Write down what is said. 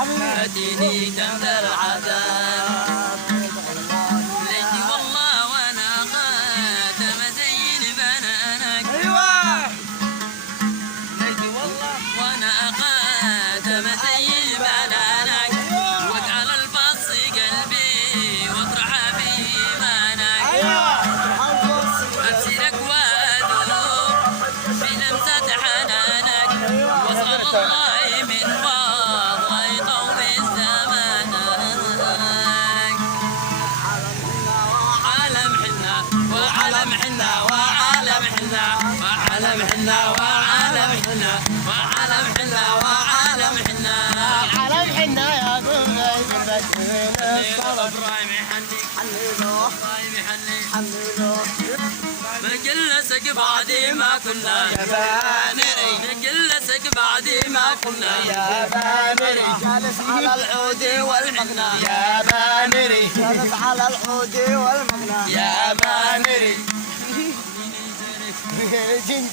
اديني تمل العذاب ليتي والله وانا خاتم زين بنانك ليتي والله وانا خاتم زين بنانك واجعل البص قلبي واطرح في ايمانك ابشرك وادوب في لمسة حنانك واسال الله من فضله يطول زمانك عالم حنا وعالم حنا وعالم حنا وعالم حنا وعالم حنا وعالم حنا وعالم حنا عالم حنا يا قومي ابراهيم يحنيك ابراهيم يحنيك بنجلسك بعد ما كنا يا بانري بنجلسك بعد ما كنا يا بانري جالس على العود والمغنى يا بانري جالس على العود والمغنى يا بانري جنجي